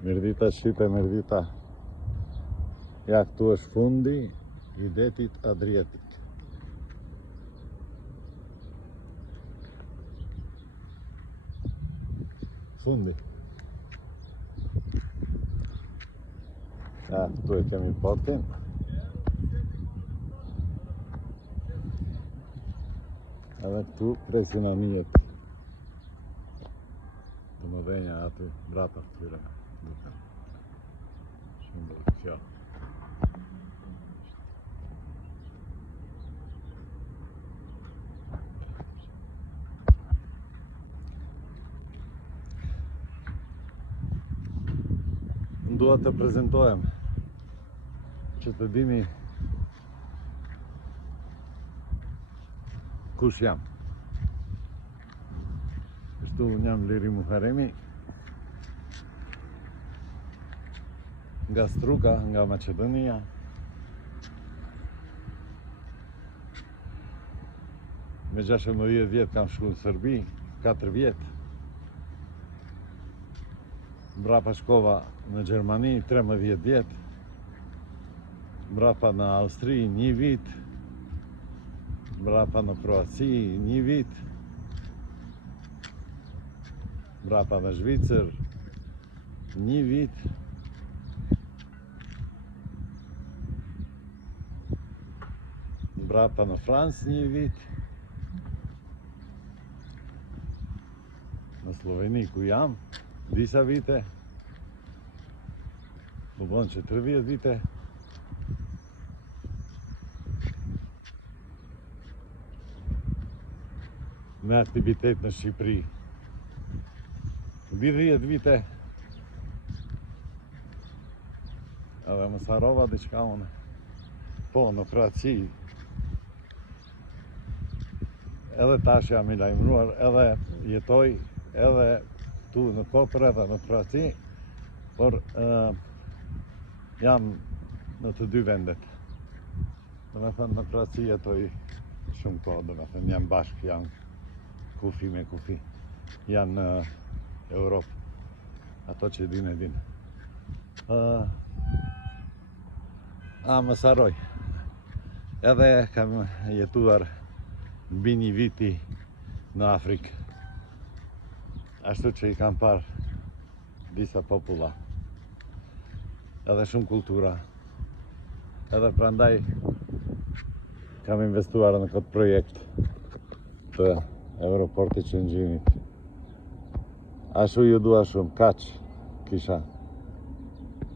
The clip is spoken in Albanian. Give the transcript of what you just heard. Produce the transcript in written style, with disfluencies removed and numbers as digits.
Mirdita shite, mirdita. Ja, këtu është fundi I detit Adriatik. Fundi. Ja, këtu e kemi portin. Edhe këtu presin anijet. Të më dhenja aty, brapa këtyre. Shumë dhe kjo. Dua të prezentohem që të dini kush jam. Kështu unë jam Liri Muharemi nga Struka, nga Macedonia. Me 16 vjet kam shku në Serbi, 4 vjet. Mbrapa shkova në Gjermani 13 vjet. Mbrapa në Austri 1 vit. Mbrapa në Kroaci 1 vit. Mbrapa në Zvicër 1 vit. Mbrapa në Francë 1 vit. Në Sloveni ku jam disa vite. Më bon që 30 vite. Me aktivitet në Shqipëri 10 vite. Edhe më sarova diçka une. Po, në Kroaci. Edhe tash jam I lajmëruar, edhe jetoj edhe tu në Koper edhe në Kroaci, por jam në të dy vendet. Do me thënë në Kroaci jetoj shumë kohë, do me thënë jam bashkë, jam kufi me kufi. Janë në Europë, ato që din e din. Më saroj. Edhe kam jetuar mbi 1 viti në Afrikë. Ashtu që I kam parë disa populla. Edhe shumë kultura. Edhe prandaj kam investuar në këtë projekt të Aeroportit Shëngjinit. Ashtu ju dua shumë, kaq kisha.